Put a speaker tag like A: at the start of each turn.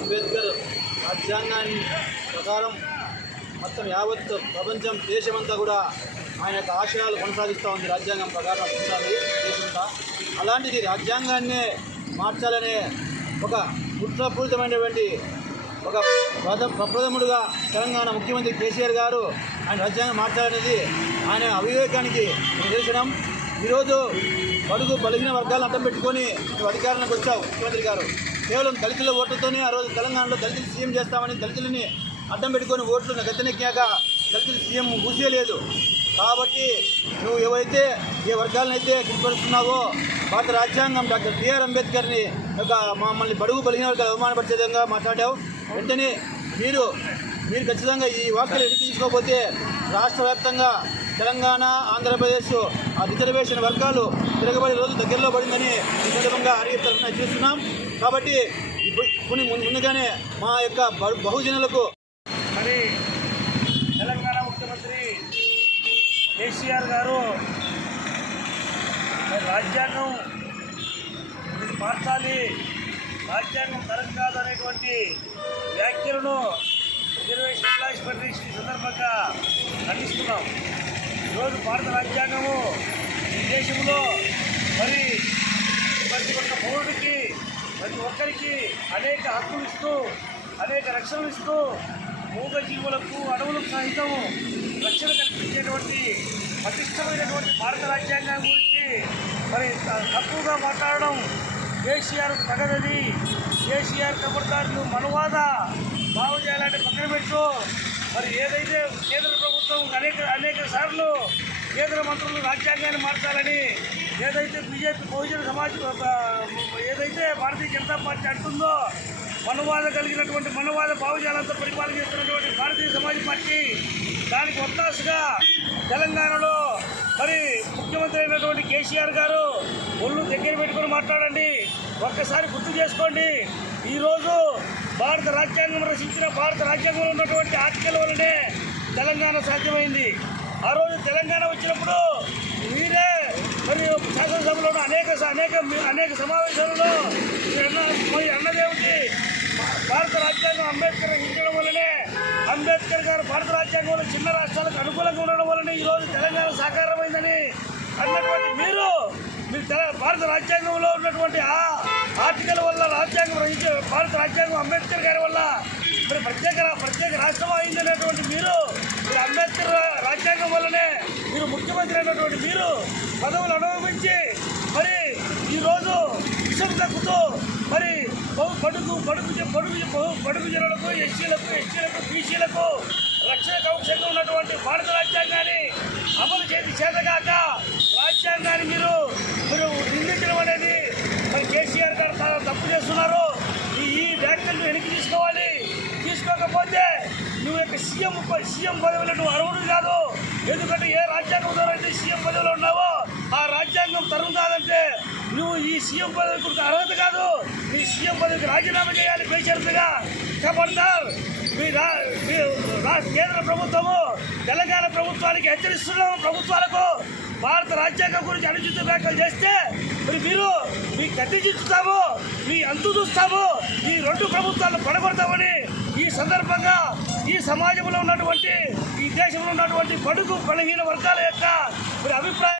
A: అంబేద్కర్ రాజ్యాంగాన్ని ప్రకారం మొత్తం యావత్ ప్రపంచం దేశమంతా కూడా ఆయన యొక్క ఆశయాలు కొనసాగిస్తూ ఉంది. రాజ్యాంగం ప్రకారం రక్షించాలి దేశమంతా. అలాంటిది రాజ్యాంగాన్నే మార్చాలనే ఒక కుట్రపూరితమైనటువంటి ఒక ప్రప్రథముడుగా తెలంగాణ ముఖ్యమంత్రి కేసీఆర్ గారు ఆయన రాజ్యాంగం మార్చాలనేది ఆయన అవివేకానికి నిదర్శనం ఈరోజు బడుగు బలిగిన వర్గాలను అడ్డం పెట్టుకొని అధికారంలోకి వచ్చావు ముఖ్యమంత్రి గారు. కేవలం దళితుల ఓట్లతోనే ఆ రోజు తెలంగాణలో దళితులు సీఎం చేస్తామని దళితులని అడ్డం పెట్టుకొని ఓట్లు గతనెక్కాక దళితులు సీఎం మూసేయలేదు కాబట్టి నువ్వు ఏవైతే ఏ వర్గాలనైతే అయితే భారత రాజ్యాంగం డాక్టర్ బిఆర్ అంబేద్కర్ని ఒక మమ్మల్ని బడుగు బలిగిన వర్గాలు అవమానపరిచే విధంగా మాట్లాడావు. వెంటనే మీరు మీరు ఖచ్చితంగా ఈ వార్తలు ఎదురు తీసుకోకపోతే రాష్ట్ర వ్యాప్తంగా తెలంగాణ ఆంధ్రప్రదేశ్ ఆ రిజర్వేషన్ వర్గాలు తిరగబడి రోజు దగ్గరలో పడిందని ఈ సందర్భంగా అడిగి తరఫున కాబట్టి ఇప్పుడు ముందుగానే మా యొక్క బహుజనులకు
B: మరి తెలంగాణ ముఖ్యమంత్రి కేసీఆర్ గారు రాజ్యాంగం ఇది మార్చాలి రాజ్యాంగం తరం కాదు అనేటువంటి వ్యాఖ్యలను రిజర్వేషన్ ఎంప్లాయీస్ సందర్భంగా ఖండిస్తున్నాం. ఈరోజు భారత రాజ్యాంగము ఈ దేశంలో మరి ప్రతి ఒక్క పౌరుడికి ప్రతి ఒక్కరికి అనేక హక్కులు ఇస్తూ అనేక రక్షణలు ఇస్తూ మూగ జీవులకు అడవులకు సహితం రక్షణ కల్పించేటువంటి పటిష్టమైనటువంటి భారత రాజ్యాంగం గురించి మరి తక్కువగా మాట్లాడడం కేసీఆర్ తగదది. కేసీఆర్ కబర్దారులు మనువాద. భావజాలాన్ని పక్కన పెట్టు. మరి ఏదైతే కేంద్ర ప్రభుత్వం అనేక అనేక సార్లు కేంద్ర మంత్రులు రాజ్యాంగాన్ని మార్చాలని ఏదైతే బీజేపీ బహుజన సమాజ్ ఏదైతే భారతీయ జనతా పార్టీ అంటుందో మనవాద కలిగినటువంటి మనవాద భావజాలంతో పరిపాలన చేస్తున్నటువంటి భారతీయ సమాజ్ పార్టీ దానికి ఒత్తాసుగా తెలంగాణలో మరి ముఖ్యమంత్రి అయినటువంటి కేసీఆర్ గారు ఒళ్ళు దగ్గర పెట్టుకొని మాట్లాడండి. ఒక్కసారి గుర్తు చేసుకోండి. ఈరోజు భారత రాజ్యాంగం రచించిన భారత రాజ్యాంగంలో ఉన్నటువంటి ఆర్టికల్ వల్లనే తెలంగాణ సాధ్యమైంది. ఆ రోజు తెలంగాణ వచ్చినప్పుడు మీరే మరి శాసనసభలో అనేక అనేక అనేక సమావేశాలలో మరి అన్న అన్నదేవుడి భారత రాజ్యాంగం అంబేద్కర్ ఇవ్వడం వల్లనే అంబేద్కర్ గారు భారత రాజ్యాంగంలో చిన్న రాష్ట్రాలకు అనుకూలంగా ఉండడం వల్లనే ఈరోజు తెలంగాణ సాకారమైందని అన్నటువంటి మీరు మీ తెల- భారత రాజ్యాంగంలో ఉన్నటువంటి ఆ ఆర్టికల్ వల్ల రాజ్యాంగం భారత రాజ్యాంగం అంబేద్కర్ గారి వల్ల మరి ప్రత్యేక ప్రత్యేక రాష్ట్రం అయిందనేటువంటి మీరు మీరు అంబేద్కర్ రాజ్యాంగం వల్లనే మీరు ముఖ్యమంత్రి అయినటువంటి మీరు పదవులు అనుభవించి మరి ఈరోజు విషం తగ్గుతూ మరి బహు బడుగు బడుగు జ- బడుగు బహు బడుగు జనులకు ఎస్సీలకు ఎస్టీలకు బీసీలకు రక్షణ కవచంగా ఉన్నటువంటి భారత రాజ్యాంగాన్ని అమలు చేసి చేతగాక రాజ్యాంగాన్ని మీరు మీరు నిందించడం అనేది మరి కేసీఆర్ గారు చాలా తప్పు చేస్తున్నారు ఈ ఈ వ్యాఖ్యలను వెనక్కి తీసుకోవాలి తీసుకోకపోతే నువ్వు యొక్క సీఎం సీఎం పదవిలో నువ్వు అర్హుడు కాదు. ఎందుకంటే ఏ రాజ్యాంగం ద్వారా అయితే సీఎం పదవిలో ఉన్నావో ఆ రాజ్యాంగం తరం కాదంటే నువ్వు ఈ సీఎం పదవికి అర్హత కాదు. మీ సీఎం పదవికి రాజీనామా చేయాలి బేషరతుగా. చెప్పండి మీ రా- కేంద్ర ప్రభుత్వము తెలంగాణ ప్రభుత్వానికి హెచ్చరిస్తున్నాము ప్రభుత్వాలకు. భారత రాజ్యాంగం గురించి అనుచిత వ్యాఖ్యలు చేస్తే మరి మీరు మీ గట్టి చూస్తాము మీ అంతు చూస్తాము ఈ రెండు ప్రభుత్వాలను పడగొడతామని ఈ సందర్భంగా ఈ సమాజంలో ఉన్నటువంటి ఈ దేశంలో ఉన్నటువంటి బడుగు బలహీన వర్గాల యొక్క మరి అభిప్రాయం